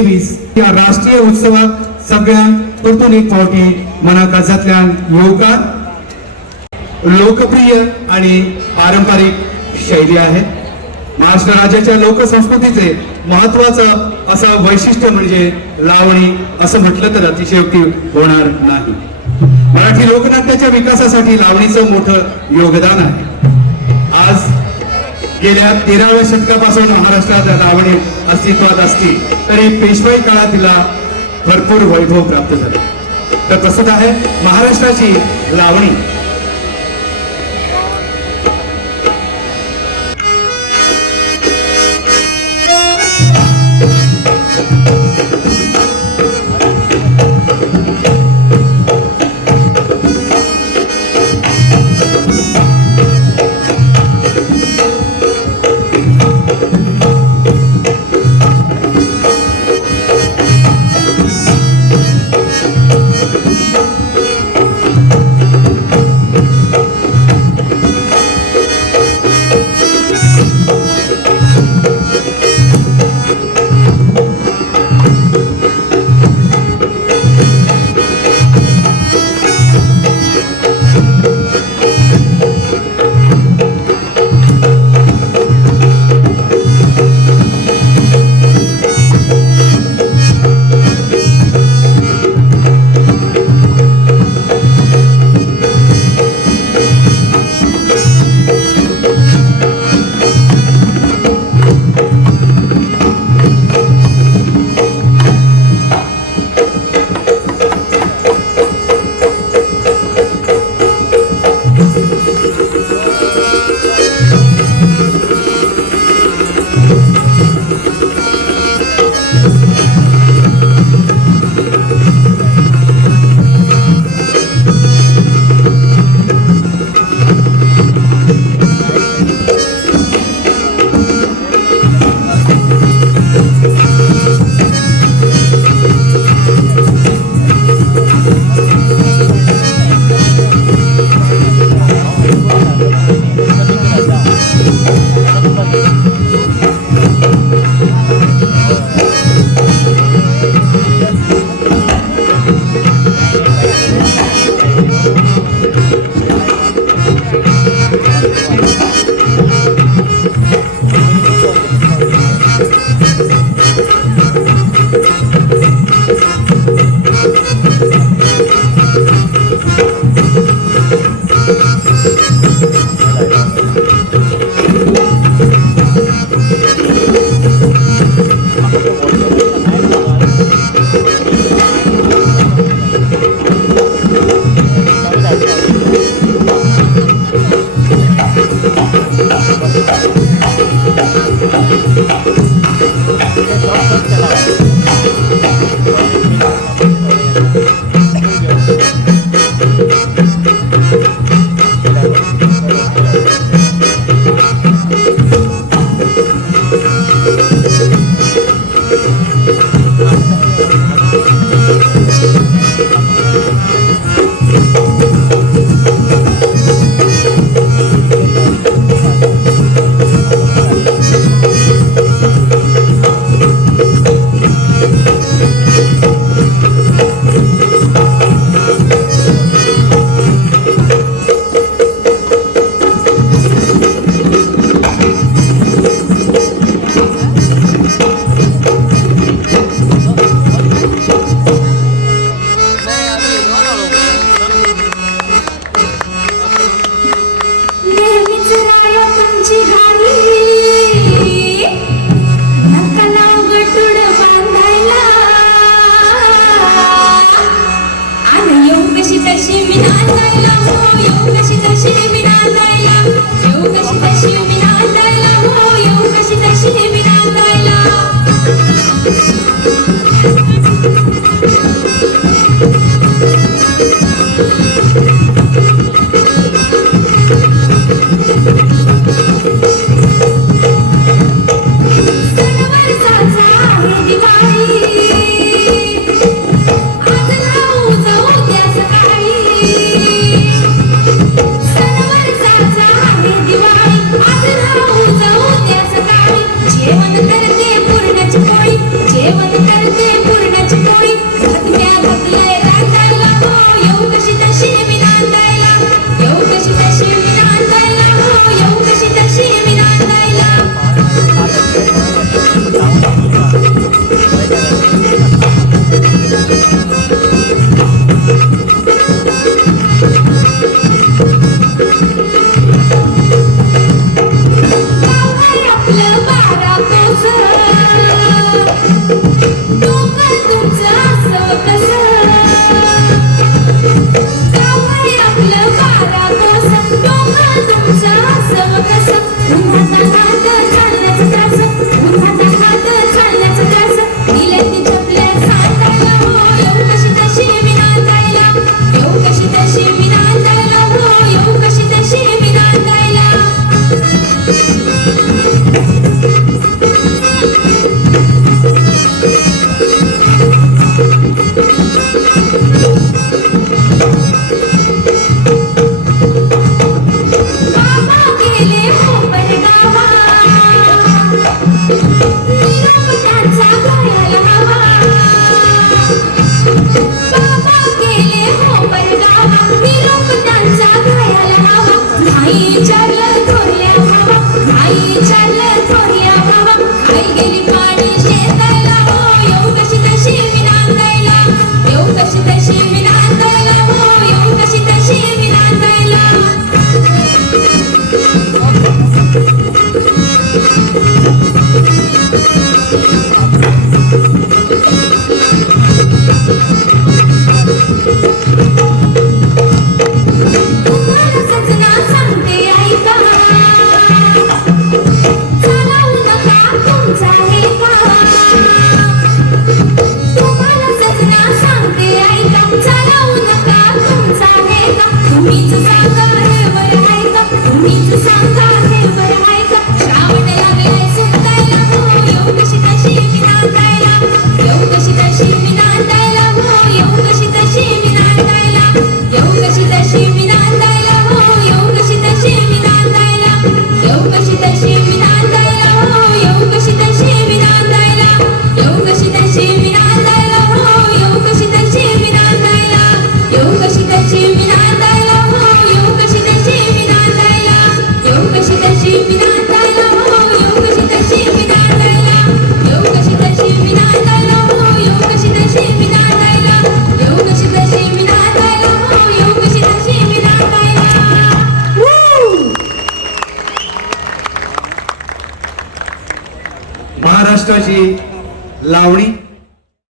2023 या राष्ट्रीय उत्सवात सगळ्यांक परतून एक फावटी मना काळजांतल्यान येवकार. लोकप्रिय आणि पारंपरिक शैली आहे. महाराष्ट्र राज्याच्या लोकसंस्कृतीचे महत्वाचं असं वैशिष्ट्य म्हणजे लावणी असं म्हटलं तर अतिशयोक्ती होणार नाही. मराठी लोकनाट्याच्या विकासासाठी लावणीचं मोठं योगदान आहे. आज गेल्या 13व्या शतकापासून महाराष्ट्रात लावणी अस्तित्वात असली तरी पेशवाई काळात तिला भरपूर वैभव प्राप्त झाले. तर प्रस्तुत आहे महाराष्ट्राची लावणी. तुम्हीच सांगा हे वर ऐका, तुम्हीच सांगा हे वर ऐका. श्रावण लागलाय सुंदायला हो, येऊ कशी तशी मी नांदायला, येऊ कशी तशी मी नांदायला हो, येऊ कशी तशी मी नांदायला, येऊ कशी तशी मी नांदायला हो, येऊ कशी तशी मी नांदायला, येऊ कशी तशी मी नांदायला हो, येऊ कशी तशी मी नांदायला, येऊ कशी तशी मी नांदायला हो, येऊ कशी तशी मी नांदायला, येऊ कशी तशी मी नांदायला हो, येऊ कशी तशी मी नांदायला, येऊ कशी तशी मी नांदायला हो, येऊ कशी तशी मी नांदायला, येऊ कशी तशी मी नांदायला हो, येऊ कशी तशी मी नांदायला, येऊ कशी तशी मी नांदायला हो, येऊ कशी तशी मी नांदायला. महाराष्ट्राची लावणी